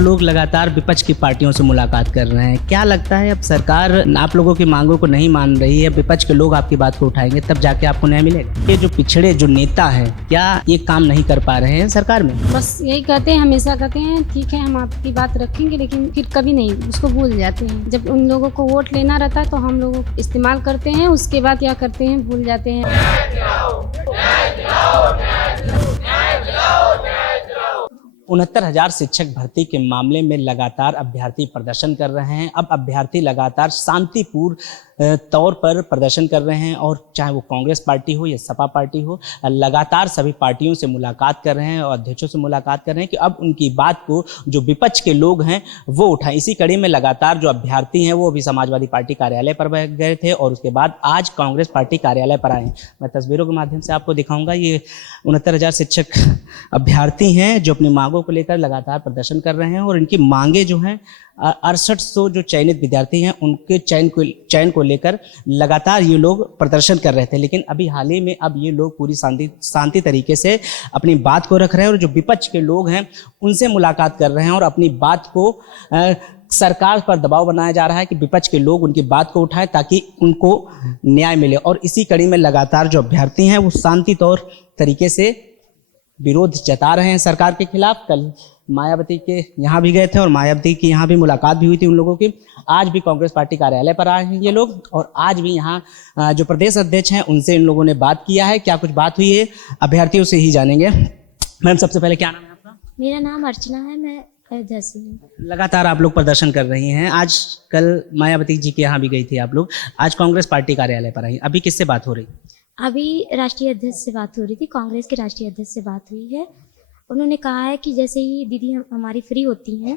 लोग लगातार विपक्ष की पार्टियों से मुलाकात कर रहे हैं, क्या लगता है अब सरकार आप लोगों की मांगों को नहीं मान रही है, विपक्ष के लोग आपकी बात को उठाएंगे तब जाके आपको न्याय मिलेगा? ये जो पिछड़े जो नेता हैं क्या ये काम नहीं कर पा रहे हैं सरकार में? बस यही कहते हैं, हमेशा कहते हैं ठीक है हम आपकी बात रखेंगे, लेकिन फिर कभी नहीं उसको भूल जाते हैं। जब उन लोगों को वोट लेना रहता है तो हम लोगों को इस्तेमाल करते हैं, उसके बाद क्या करते हैं भूल जाते हैं। 69,000 शिक्षक भर्ती के मामले में लगातार अभ्यर्थी प्रदर्शन कर रहे हैं। अब अभ्यर्थी लगातार शांतिपूर्ण तौर पर प्रदर्शन कर रहे हैं और चाहे वो कांग्रेस पार्टी हो या सपा पार्टी हो, लगातार सभी पार्टियों से मुलाकात कर रहे हैं और अध्यक्षों से मुलाकात कर रहे हैं कि अब उनकी बात को जो विपक्ष के लोग हैं वो उठाएं। इसी कड़ी में लगातार जो अभ्यर्थी हैं वो अभी समाजवादी पार्टी कार्यालय पर गए थे और उसके बाद आज कांग्रेस पार्टी कार्यालय पर आए हैं। मैं तस्वीरों के माध्यम से आपको दिखाऊंगा। ये 69,000 शिक्षक अभ्यर्थी हैं जो अपनी मांगों को लेकर लगातार प्रदर्शन कर रहे हैं और इनकी मांगे जो हैं 6800 जो चयनित विद्यार्थी हैं उनके चयन को लेकर लगातार ये लोग प्रदर्शन कर रहे थे, लेकिन अभी हाल ही में अब ये लोग पूरी शांति तरीके से अपनी बात को रख रहे हैं और जो विपक्ष के लोग हैं उनसे मुलाकात कर रहे हैं और अपनी बात को सरकार पर दबाव बनाया जा रहा है कि विपक्ष के लोग उनकी बात को उठाएं ताकि उनको न्याय मिले। और इसी कड़ी में लगातार जो अभ्यर्थी हैं वो शांति तौर तरीके से विरोध जता रहे हैं सरकार के खिलाफ। कल मायावती के यहाँ भी गए थे और मायावती की यहाँ भी मुलाकात भी हुई थी उन लोगों की। आज भी कांग्रेस पार्टी कार्यालय पर आए हैं ये लोग और आज भी यहाँ जो प्रदेश अध्यक्ष हैं उनसे इन लोगों ने बात किया है। क्या कुछ बात हुई है अभ्यर्थियों से ही जानेंगे। मैम सबसे पहले क्या नाम है आपका? मेरा नाम अर्चना है, मैं अयोध्या से हूँ। लगातार आप लोग प्रदर्शन कर रही हैं, आज कल मायावती जी के यहाँ भी गई थी आप लोग, आज कांग्रेस पार्टी कार्यालय पर आई, अभी किससे बात हो रही? अभी राष्ट्रीय अध्यक्ष से बात हो रही थी, कांग्रेस के राष्ट्रीय अध्यक्ष से बात हुई है। उन्होंने कहा है कि जैसे ही दीदी हमारी फ्री होती हैं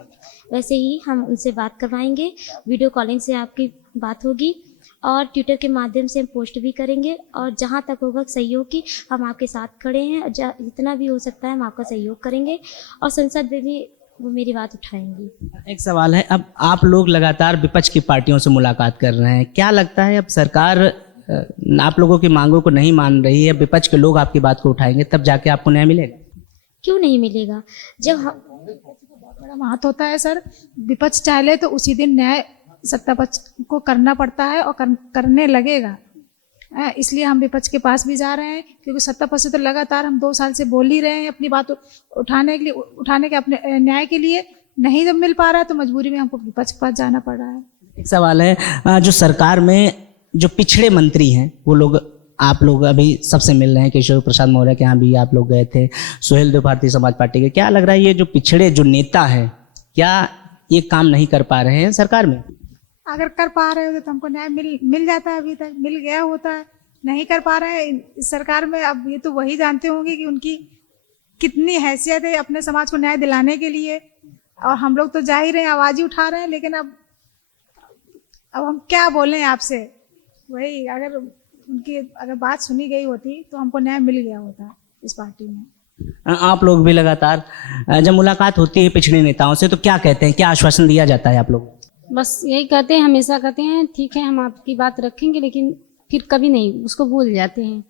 वैसे ही हम उनसे बात करवाएंगे, वीडियो कॉलिंग से आपकी बात होगी और ट्विटर के माध्यम से हम पोस्ट भी करेंगे और जहाँ तक होगा सहयोग की हम आपके साथ खड़े हैं, जितना भी हो सकता है हम आपका सहयोग करेंगे और संसद में भी वो मेरी बात उठाएंगी। एक सवाल है, अब आप लोग लगातार विपक्ष की पार्टियों से मुलाकात कर रहे हैं, क्या लगता है अब सरकार आप लोगों की मांगों को नहीं मान रही है, विपक्ष के लोग आपकी बात को उठाएंगे तब जाके आपको न्याय मिलेगा? क्यों नहीं मिलेगा? जब बहुत बड़ा महत्व होता है सर, विपक्ष चाहे तो उसी दिन न्याय सत्ता पक्ष को करना पड़ता है और करने लगेगा। इसलिए हम विपक्ष के पास भी जा रहे हैं क्योंकि सत्ता पक्ष तो लगातार हम 2 साल से बोल ही रहे हैं अपनी बात उठाने के अपने न्याय के लिए। नहीं जब मिल पा रहा है तो मजबूरी में हमको विपक्ष के पास जाना पड़ रहा है। एक सवाल है, जो सरकार में जो पिछड़े मंत्री हैं वो लोग आप लोग अभी सबसे मिल रहे हैं, केशव प्रसाद मौर्य के यहाँ भी आप लोग गए थे, सुहेल देव भारतीय समाज पार्टी के, क्या लग रहा है ये जो पिछड़े जो नेता हैं क्या ये काम नहीं कर पा रहे हैं सरकार में? अगर कर पा रहे होते तो हमको न्याय मिल जाता है, अभी तक मिल गया होता है। नहीं कर पा रहे हैं इस सरकार में, अब ये तो वही जानते होंगे कि उनकी कितनी हैसियत है अपने समाज को न्याय दिलाने के लिए। और हम लोग तो जा ही रहे हैं, आवाज ही उठा रहे हैं, लेकिन अब हम क्या बोलें आपसे। वही अगर बात सुनी गई होती तो हमको न्याय मिल गया होता इस पार्टी में। आप लोग भी लगातार जब मुलाकात होती है पिछड़े नेताओं से तो क्या कहते हैं, क्या आश्वासन दिया जाता है आप लोग? बस यही कहते हैं, हमेशा कहते हैं ठीक है हम आपकी बात रखेंगे, लेकिन फिर कभी नहीं उसको भूल जाते हैं।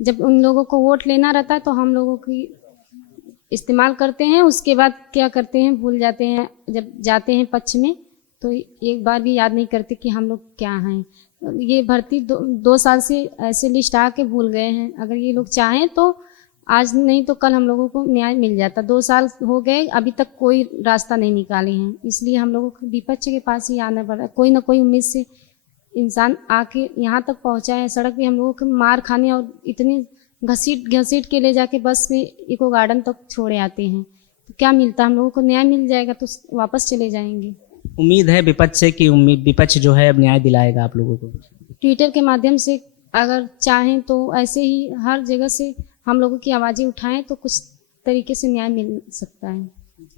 जब उन लोगों को वोट लेना रहता है तो हम लोगों की इस्तेमाल करते हैं, उसके बाद क्या करते हैं भूल जाते हैं। जब जाते हैं पक्ष में तो एक बार भी याद नहीं करते कि हम लोग क्या हैं। ये भर्ती 2 साल से ऐसे लिस्ट आके भूल गए हैं। अगर ये लोग चाहें तो आज नहीं तो कल हम लोगों को न्याय मिल जाता। 2 साल हो गए, अभी तक कोई रास्ता नहीं निकाले हैं, इसलिए हम लोगों को विपक्ष के पास ही आना पड़ा। कोई ना कोई उम्मीद से इंसान आके यहाँ तक पहुँचा है। सड़क पे हम लोगों को मार खाने और इतनी घसीट के ले जाके बस में इको गार्डन तक छोड़े आते हैं, तो क्या मिलता? हम लोगों को न्याय मिल जाएगा तो वापस चले जाएंगे। उम्मीद है विपक्ष से कि विपक्ष जो है अब न्याय दिलाएगा आप लोगों को? ट्विटर के माध्यम से अगर चाहें तो ऐसे ही हर जगह से हम लोगों की आवाज़ें उठाएं तो कुछ तरीके से न्याय मिल सकता है।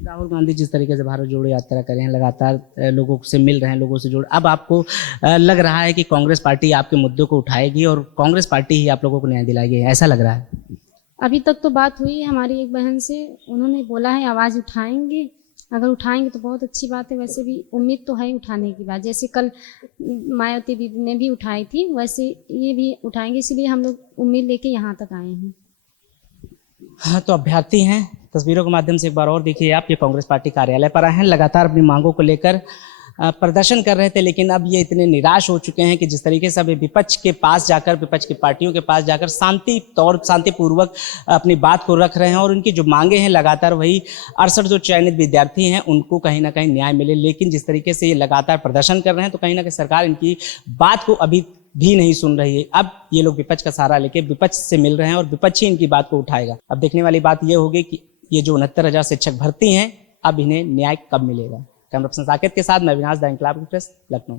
राहुल गांधी जिस तरीके से भारत जोड़ो यात्रा कर रहे हैं, लगातार लोगों से मिल रहे हैं, लोगों से जुड़, अब आपको लग रहा है कि कांग्रेस पार्टी आपके मुद्दों को उठाएगी और कांग्रेस पार्टी ही आप लोगों को न्याय दिलाएगी, ऐसा लग रहा है? अभी तक तो बात हुई है हमारी एक बहन से, उन्होंने बोला है आवाज़ उठाएंगे। अगर उठाएंगे तो बहुत अच्छी बात है। वैसे भी उम्मीद तो है उठाने की बात, जैसे कल मायावती दीदी ने भी उठाई थी वैसे ये भी उठाएंगे, इसलिए हम लोग उम्मीद लेके यहाँ तक आए हैं। हाँ, तो अभ्यर्थी हैं तस्वीरों के माध्यम से एक बार और देखिए आप, ये कांग्रेस पार्टी कार्यालय पर आए हैं, लगातार अपनी मांगों को लेकर प्रदर्शन कर रहे थे, लेकिन अब ये इतने निराश हो चुके हैं कि जिस तरीके से अभी विपक्ष के पास जाकर, विपक्ष की पार्टियों के पास जाकर शांतिपूर्वक अपनी बात को रख रहे हैं और उनकी जो मांगे हैं लगातार वही 68 जो चयनित विद्यार्थी हैं उनको कहीं ना कहीं न्याय मिले। लेकिन जिस तरीके से ये लगातार प्रदर्शन कर रहे हैं तो कहीं ना कहीं सरकार इनकी बात को अभी भी नहीं सुन रही है। अब ये लोग विपक्ष का सहारा लेके विपक्ष से मिल रहे हैं और विपक्ष ही इनकी बात को उठाएगा। अब देखने वाली बात ये होगी कि ये जो 69,000 शिक्षक भर्ती हैं अब इन्हें न्याय कब मिलेगा। कैमरा पर्सन साकेत के साथ मैं Avinash the Inquilab express, Lucknow.